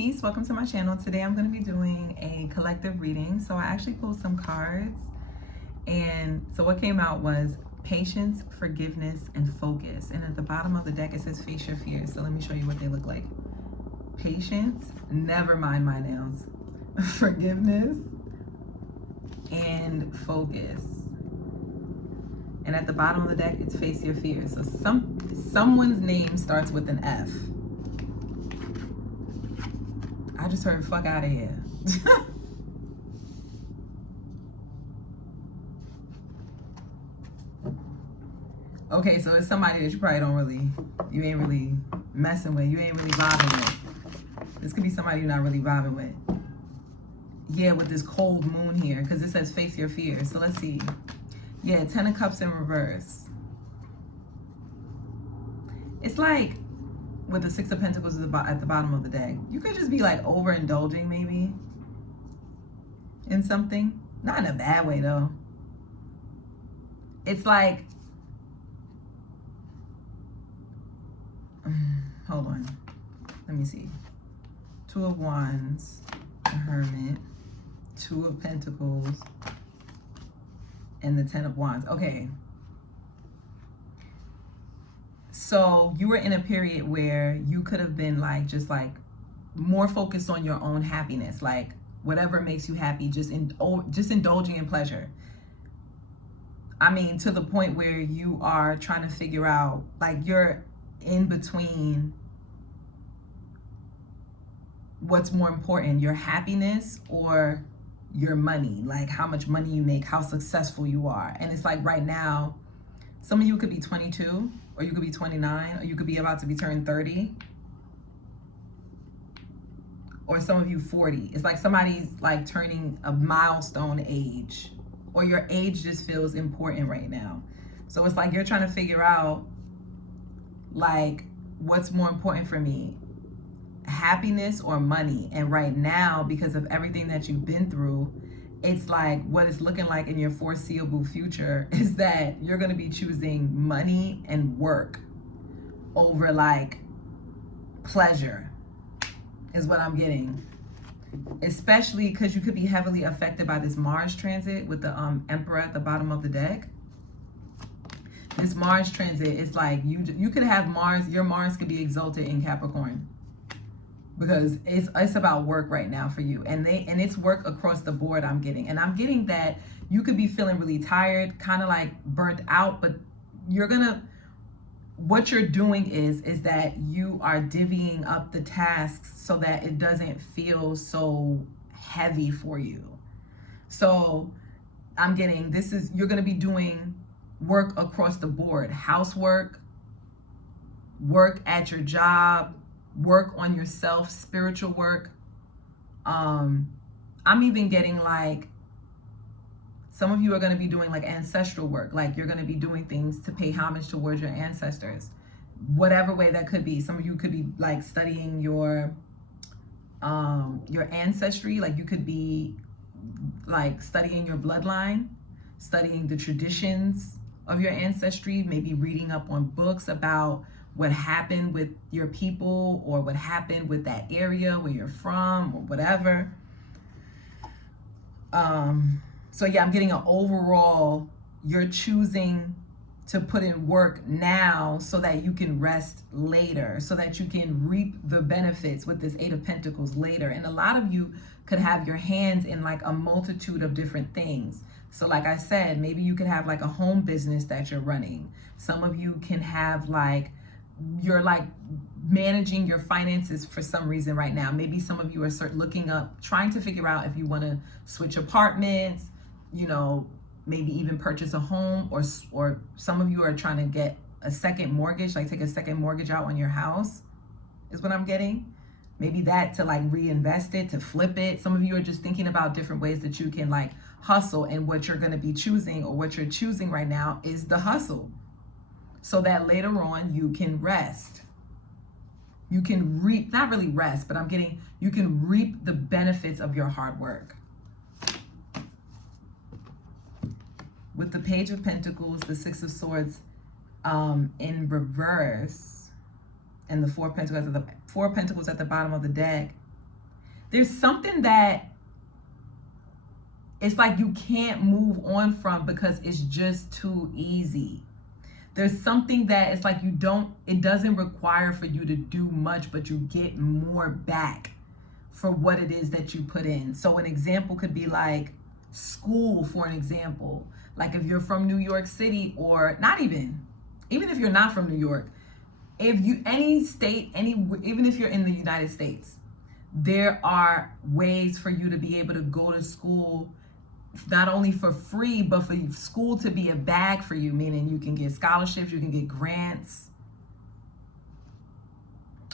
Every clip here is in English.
Peace, welcome to my channel. Today I'm going to be doing a collective reading. So I actually pulled some cards, and so what came out was patience, forgiveness, and focus. And at the bottom of the deck it says face your fears. So let me show you what they look like. Patience, never mind my nails. Forgiveness and focus. And at the bottom of the deck it's face your fears. So someone's name starts with an F. I just heard fuck out of here. Okay, so it's somebody that you probably you ain't really messing with, you ain't really vibing with. This could be somebody you're not really vibing with. Yeah, with this cold moon here, because it says face your fears. So let's see. Yeah, 10 of Cups in reverse. It's like, with the 6 of Pentacles at the bottom of the deck, you could just be like overindulging maybe in something. Not in a bad way though. It's like, hold on, let me see. 2 of Wands, the Hermit, 2 of Pentacles, and the 10 of Wands. Okay. So you were in a period where you could have been like, just like more focused on your own happiness, like whatever makes you happy, just indulging in pleasure. I mean, to the point where you are trying to figure out, like you're in between what's more important, your happiness or your money, like how much money you make, how successful you are. And it's like right now, some of you could be 22, or you could be 29, or you could be about to be turned 30, or some of you 40. It's like somebody's like turning a milestone age, or your age just feels important right now. So it's like you're trying to figure out like what's more important for me, happiness or money. And right now, because of everything that you've been through, it's like what it's looking like in your foreseeable future is that you're going to be choosing money and work over like pleasure, is what I'm getting. Especially because you could be heavily affected by this Mars transit with the Emperor at the bottom of the deck. This Mars transit is like you could have Mars, your Mars could be exalted in Capricorn, because it's about work right now for you, and it's work across the board. I'm getting that you could be feeling really tired, kind of like burnt out, but what you're doing is that you are divvying up the tasks so that it doesn't feel so heavy for you. So I'm getting you're going to be doing work across the board, housework, work at your job, work on yourself, spiritual work. I'm even getting like some of you are going to be doing like ancestral work, like you're going to be doing things to pay homage towards your ancestors, whatever way that could be. Some of you could be like studying your ancestry, like you could be like studying your bloodline, studying the traditions of your ancestry, maybe reading up on books about what happened with your people, or what happened with that area where you're from, or whatever. So yeah, I'm getting an overall, you're choosing to put in work now so that you can rest later, so that you can reap the benefits with this 8 of Pentacles later. And a lot of you could have your hands in like a multitude of different things. So like I said, maybe you could have like a home business that you're running. Some of you can have like, you're like managing your finances for some reason right now. Maybe some of you are looking up, trying to figure out if you want to switch apartments, you know, maybe even purchase a home, or some of you are trying to get a second mortgage, like take a second mortgage out on your house, is what I'm getting. Maybe that to like reinvest it, to flip it. Some of you are just thinking about different ways that you can like hustle, and what you're going to be choosing, or what you're choosing right now, is the hustle, so that later on you can rest. You can reap, not really rest, but I'm getting, you can reap the benefits of your hard work. With the Page of Pentacles, the 6 of Swords in reverse, and the 4 Pentacles at the bottom of the deck, there's something that it's like you can't move on from because it's just too easy. There's something that it's like it doesn't require for you to do much, but you get more back for what it is that you put in. So an example could be like school, for an example. Like if you're from New York City, or not even if you're not from New York, if you, any state, even if you're in the United States, there are ways for you to be able to go to school, not only for free, but for school to be a bag for you, meaning you can get scholarships, you can get grants,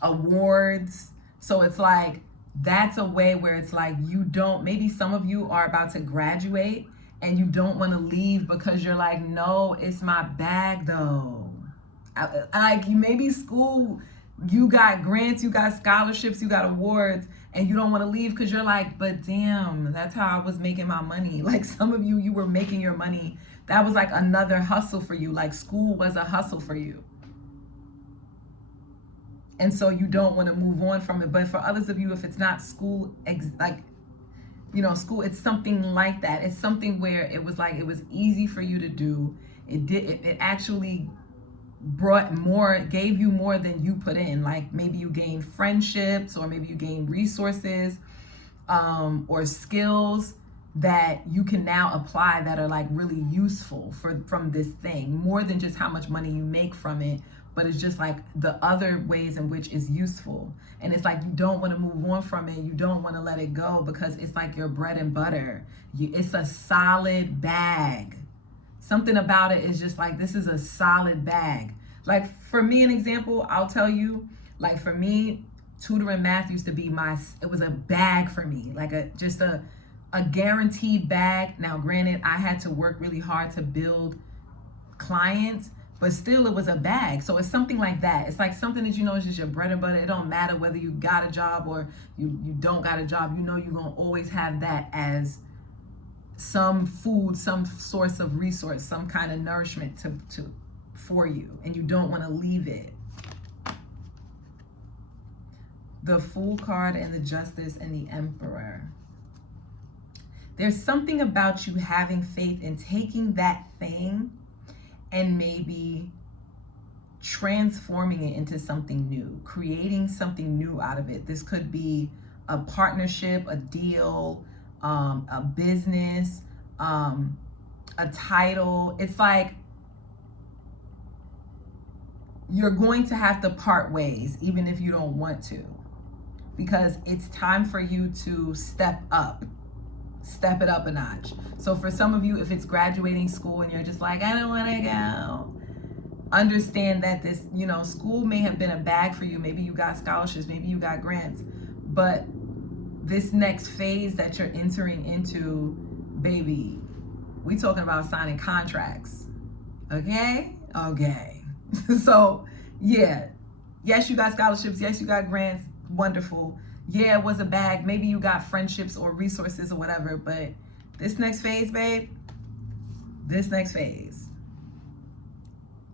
awards. So it's like, that's a way where it's like maybe some of you are about to graduate and you don't want to leave because you're like, no, it's my bag though. Like maybe school, you got grants, you got scholarships, you got awards, and you don't want to leave because you're like, but damn, that's how I was making my money. Like some of you were making your money. That was like another hustle for you. Like school was a hustle for you. And so you don't want to move on from it. But for others of you, if it's not school, school, it's something like that. It's something where it was like, it was easy for you to do. It actually gave you more than you put in. Like maybe you gained friendships, or maybe you gained resources, or skills that you can now apply that are like really useful from this thing, more than just how much money you make from it, but it's just like the other ways in which it's useful. And it's like you don't want to move on from it, you don't want to let it go, because it's like your bread and butter. It's a solid bag. Something about it is just like, this is a solid bag. Like for me, an example, I'll tell you, like for me, tutoring math used to be it was a bag for me, like just a guaranteed bag. Now, granted, I had to work really hard to build clients, but still it was a bag. So it's something like that. It's like something that is just your bread and butter. It don't matter whether you got a job or you don't got a job. You're gonna always have that as some food, some source of resource, some kind of nourishment for you, and you don't want to leave it. The Fool card and the Justice and the Emperor. There's something about you having faith in taking that thing and maybe transforming it into something new, creating something new out of it. This could be a partnership, a deal, a business, a title. It's like you're going to have to part ways, even if you don't want to, because it's time for you to step it up a notch. So for some of you, if it's graduating school and you're just like, I don't want to go, understand that this, school may have been a bag for you. Maybe you got scholarships, maybe you got grants, but this next phase that you're entering into, baby, we talking about signing contracts. Okay. So yeah, yes, you got scholarships, yes, you got grants, wonderful. Yeah, it was a bag. Maybe you got friendships or resources or whatever, but this next phase, babe,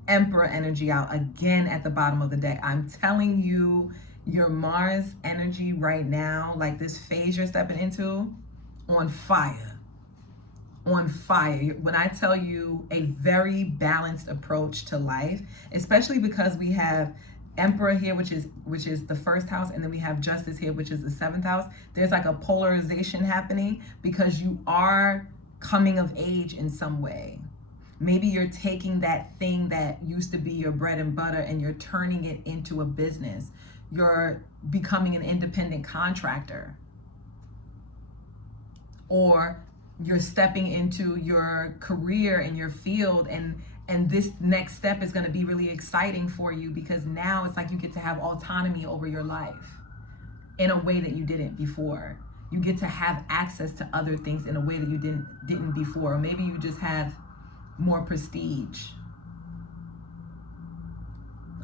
Emperor energy out again at the bottom of the deck. I'm telling you, your Mars energy right now, like this phase you're stepping into, on fire. When I tell you, a very balanced approach to life, especially because we have Emperor here, which is the first house, and then we have Justice here, which is the seventh house. There's like a polarization happening because you are coming of age in some way. Maybe you're taking that thing that used to be your bread and butter and you're turning it into a business. You're becoming an independent contractor, or you're stepping into your career in your field, and this next step is going to be really exciting for you, because now it's like you get to have autonomy over your life in a way that you didn't before. You get to have access to other things in a way that you didn't before. Or maybe you just have more prestige.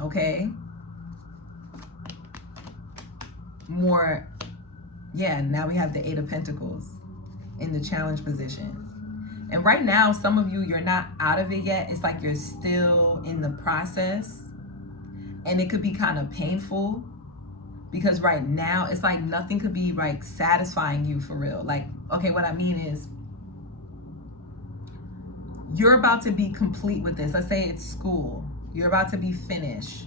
Okay? More, now we have the Eight of Pentacles in the challenge position. And right now, some of you, you're not out of it yet. It's like you're still in the process. And it could be kind of painful, Because right now, it's like nothing could be like satisfying you for real. Like, okay, what I mean is, you're about to be complete with this. Let's say it's school. You're about to be finished.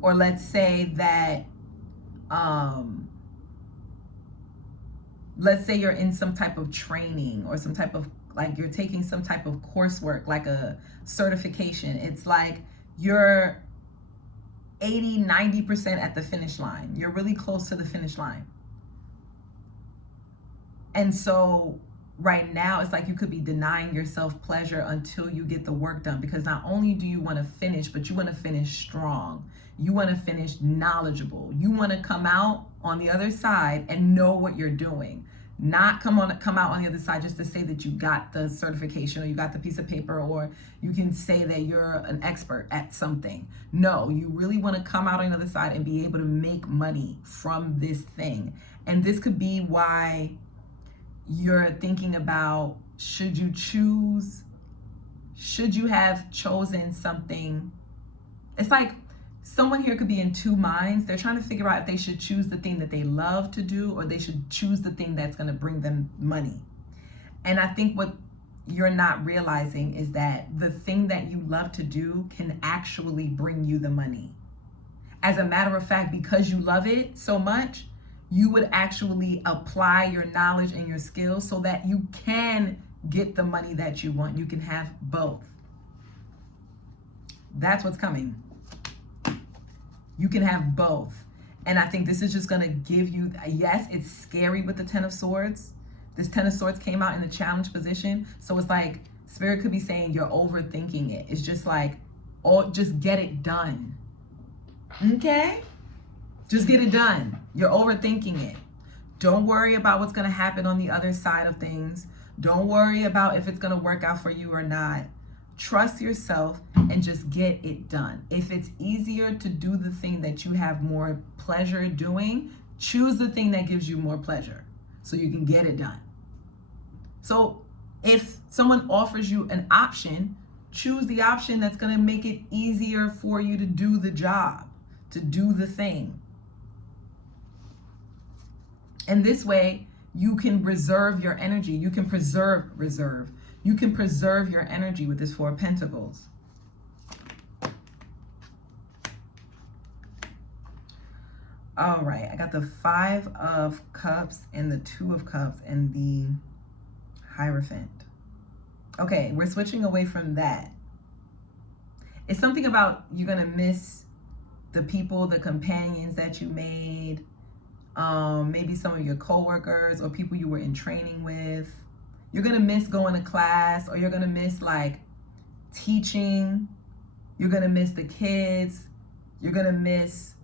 Or let's say that, let's say you're in some type of training or some type of, like you're taking some type of coursework, like a certification. It's like you're 80-90% at the finish line. You're really close to the finish line. And so right now, it's like you could be denying yourself pleasure until you get the work done, because not only do you want to finish, but you want to finish strong. You want to finish knowledgeable. You want to come out on the other side and know what you're doing. Not come out on the other side just to say that you got the certification or you got the piece of paper, or you can say that you're an expert at something. No, you really want to come out on the other side and be able to make money from this thing. And this could be why you're thinking about, should you have chosen something? It's like someone here could be in two minds. They're trying to figure out if they should choose the thing that they love to do, or they should choose the thing that's going to bring them money. And I think what you're not realizing is that the thing that you love to do can actually bring you the money. As a matter of fact, because you love it so much, you would actually apply your knowledge and your skills so that you can get the money that you want. You can have both. That's what's coming. You can have both. And I think this is just going to give you, yes, it's scary with the Ten of Swords. This Ten of Swords came out in the challenge position. So it's like Spirit could be saying you're overthinking it. It's just like, oh, just get it done. Okay? Just get it done. You're overthinking it. Don't worry about what's going to happen on the other side of things. Don't worry about if it's going to work out for you or not. Trust yourself and just get it done. If it's easier to do the thing that you have more pleasure doing, choose the thing that gives you more pleasure so you can get it done. So if someone offers you an option, choose the option that's going to make it easier for you to do the job, to do the thing. And this way, you can reserve your energy. You can reserve. You can preserve your energy with this Four of Pentacles. All right, I got the Five of Cups and the Two of Cups and the Hierophant. Okay, we're switching away from that. It's something about you're going to miss the people, the companions that you made. Maybe some of your coworkers or people you were in training with. You're going to miss going to class, or you're going to miss like teaching. You're going to miss the kids. You're going to miss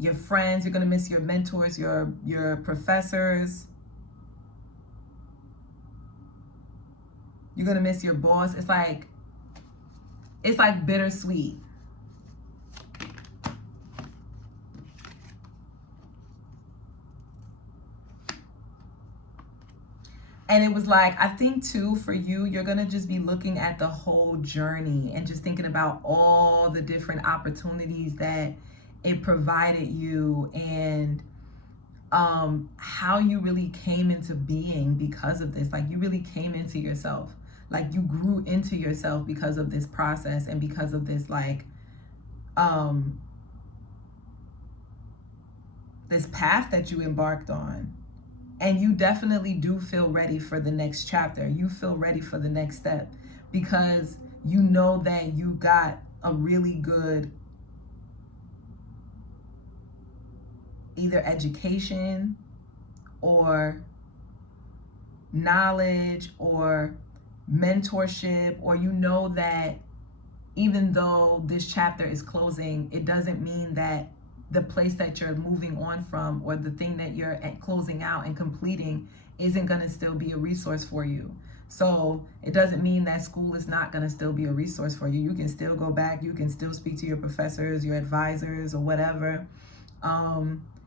your friends. You're going to miss your mentors, your professors. You're going to miss your boss. It's like bittersweet. And it was like, I think too, for you, you're going to just be looking at the whole journey and just thinking about all the different opportunities that it provided you, and how you really came into being because of this. Like, you really came into yourself. Like, you grew into yourself because of this process and because of this, like, this path that you embarked on. And you definitely do feel ready for the next chapter. You feel ready for the next step because you know that you got a really good either education or knowledge or mentorship, or you know that even though this chapter is closing, it doesn't mean that the place that you're moving on from or the thing that you're closing out and completing isn't going to still be a resource for you. So it doesn't mean that school is not going to still be a resource for you. You can still go back. You can still speak to your professors, your advisors, or whatever.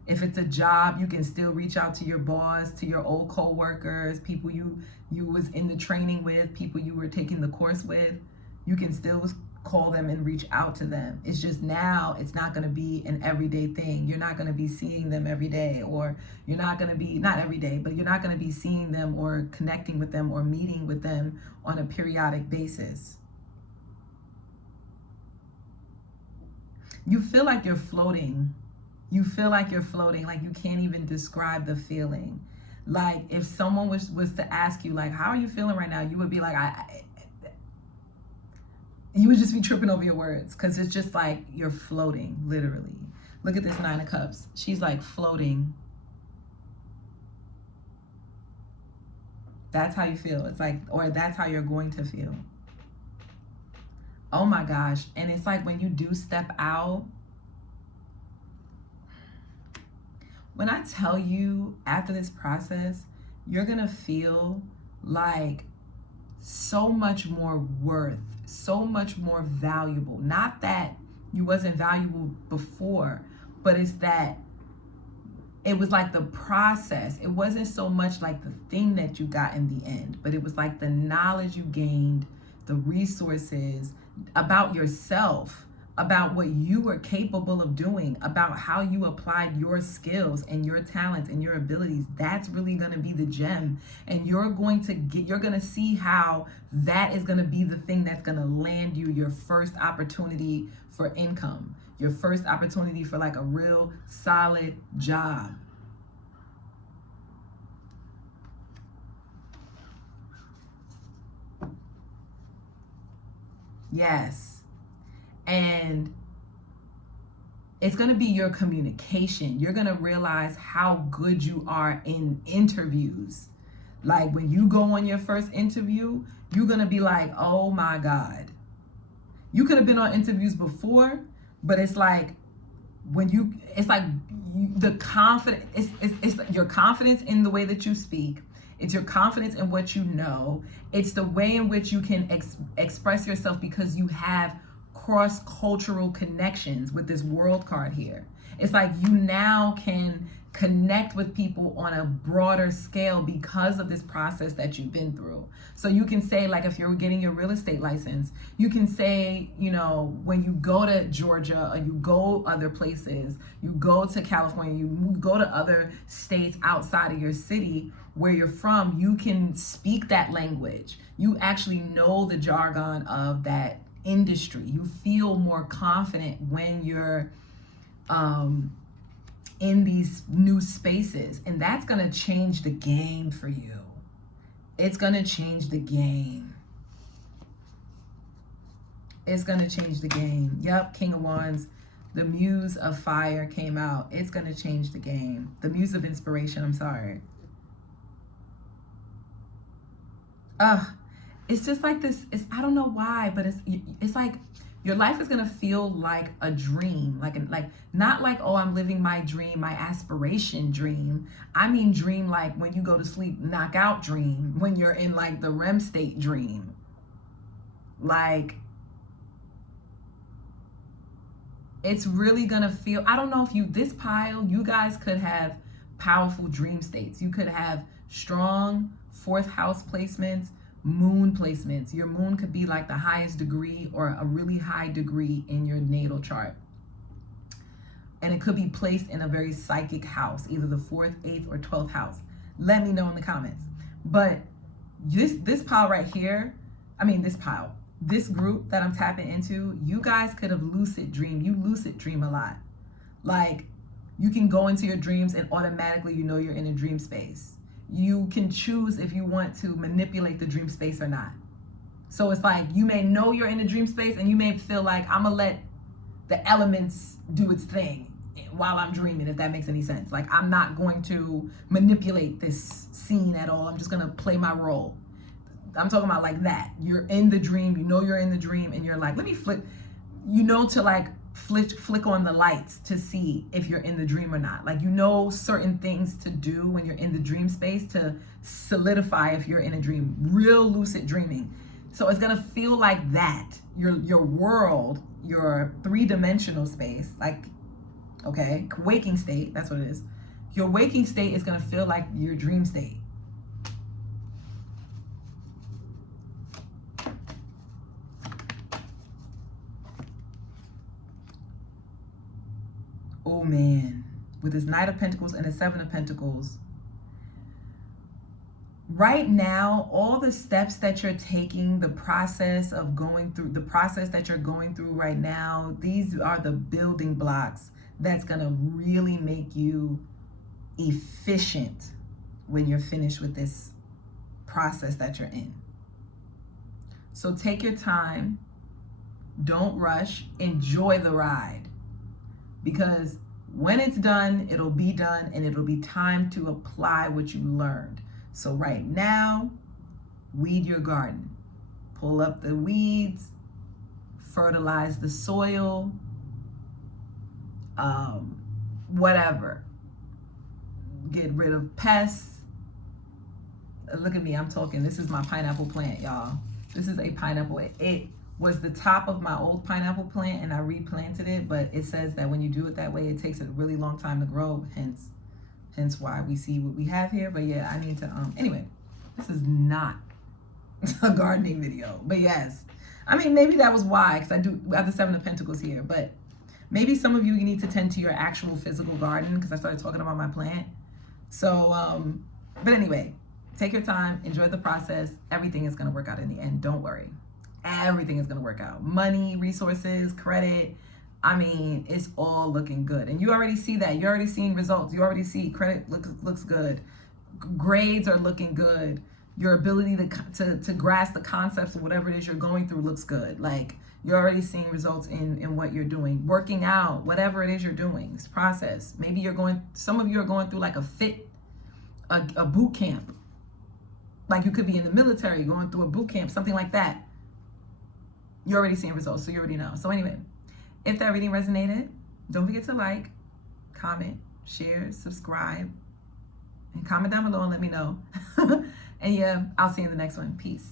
If it's a job, you can still reach out to your boss, to your old co-workers, people you was in the training with, people you were taking the course with. You can still call them and reach out to them. It's just now it's not going to be an everyday thing. You're not going to be seeing them every day, or you're not going to be, not every day, but you're not going to be seeing them or connecting with them or meeting with them on a periodic basis. You feel like you're floating. You feel like you're floating, like you can't even describe the feeling. Like if someone was to ask you, like, how are you feeling right now? You would be like, you would just be tripping over your words, because it's just like you're floating, literally. Look at this 9 of Cups. She's like floating. That's how you feel. It's like, or that's how you're going to feel. Oh my gosh. And it's like when you do step out, when I tell you after this process, you're going to feel like so much more worth, so much more valuable. Not that you wasn't valuable before, but it's that it was like the process. It wasn't so much like the thing that you got in the end, but it was like the knowledge you gained, the resources about yourself, about what you were capable of doing, about how you applied your skills and your talents and your abilities. That's really going to be the gem. And you're going to see how that is going to be the thing that's going to land you your first opportunity for income, your first opportunity for like a real solid job. Yes. And it's going to be your communication. You're going to realize how good you are in interviews. Like when you go on your first interview, you're going to be like, oh my God. You could have been on interviews before, but it's like the confidence, it's your confidence in the way that you speak. It's your confidence in what you know. It's the way in which you can express yourself, because you have cross-cultural connections with this world card here. It's like you now can connect with people on a broader scale because of this process that you've been through. So you can say, like, if you're getting your real estate license, you can say, you know, when you go to Georgia or you go other places, you go to California, you go to other states outside of your city where you're from, you can speak that language. You actually know the jargon of that industry. You feel more confident when you're in these new spaces, and that's going to change the game for you. It's going to change the game. It's going to change the game. Yep, King of Wands. The Muse of Fire came out. It's going to change the game. The Muse of Inspiration, I'm sorry. It's just like this. I don't know why, but it's like your life is gonna feel like a dream, like not like, oh, I'm living my dream, my aspiration dream. I mean dream like when you go to sleep, knockout dream, when you're in like the REM state dream. Like it's really gonna feel, I don't know if this pile, you guys could have powerful dream states. You could have strong 4th house placements, moon placements. Your moon could be like the highest degree or a really high degree in your natal chart. And it could be placed in a very psychic house, either the 4th, 8th, or 12th house. Let me know in the comments. But this pile right here, this group that I'm tapping into, you guys could have lucid dreamed. You lucid dream a lot. Like you can go into your dreams and automatically you know you're in a dream space. You can choose if you want to manipulate the dream space or not. So it's like you may know you're in a dream space and you may feel like I'm gonna let the elements do its thing while I'm dreaming, if that makes any sense. Like I'm not going to manipulate this scene at all. I'm just gonna play my role. I'm talking about like that. You're in the dream, you know you're in the dream, and you're like, let me flip, you know, to like flick on the lights to see if you're in the dream or not. Like you know certain things to do when you're in the dream space to solidify if you're in a dream. Real lucid dreaming. So it's gonna feel like that. Your world, your 3-dimensional space, like, okay, waking state, that's what it is. Your waking state is gonna feel like your dream state. Oh man, with this Knight of Pentacles and the Seven of Pentacles, right now, all the steps that you're taking, the process that you're going through right now, these are the building blocks that's going to really make you efficient when you're finished with this process that you're in. So take your time, don't rush, enjoy the ride, because when it's done, it'll be done, and it'll be time to apply what you learned. So right now, weed your garden. Pull up the weeds, fertilize the soil, whatever. Get rid of pests. Look at me, I'm talking. This is my pineapple plant, y'all. This is a pineapple. It was the top of my old pineapple plant, and I replanted it, but it says that when you do it that way, it takes a really long time to grow, hence why we see what we have here. But yeah, I need to, anyway, this is not a gardening video, but yes. I mean, maybe that was why, because I have the Seven of Pentacles here, but maybe some of you need to tend to your actual physical garden, because I started talking about my plant. So, but anyway, take your time, enjoy the process. Everything is going to work out in the end. Don't worry. Everything is going to work out. Money, resources, credit. I mean, it's all looking good. And you already see that. You're already seeing results. You already see credit looks good. Grades are looking good. Your ability to grasp the concepts of whatever it is you're going through looks good. Like, you're already seeing results in what you're doing. Working out, whatever it is you're doing, this process. Maybe some of you are going through like a boot camp. Like, you could be in the military going through a boot camp, something like that. You're already seeing results, so you already know. So anyway, if that reading resonated, don't forget to like, comment, share, subscribe, and comment down below and let me know. And yeah, I'll see you in the next one. Peace.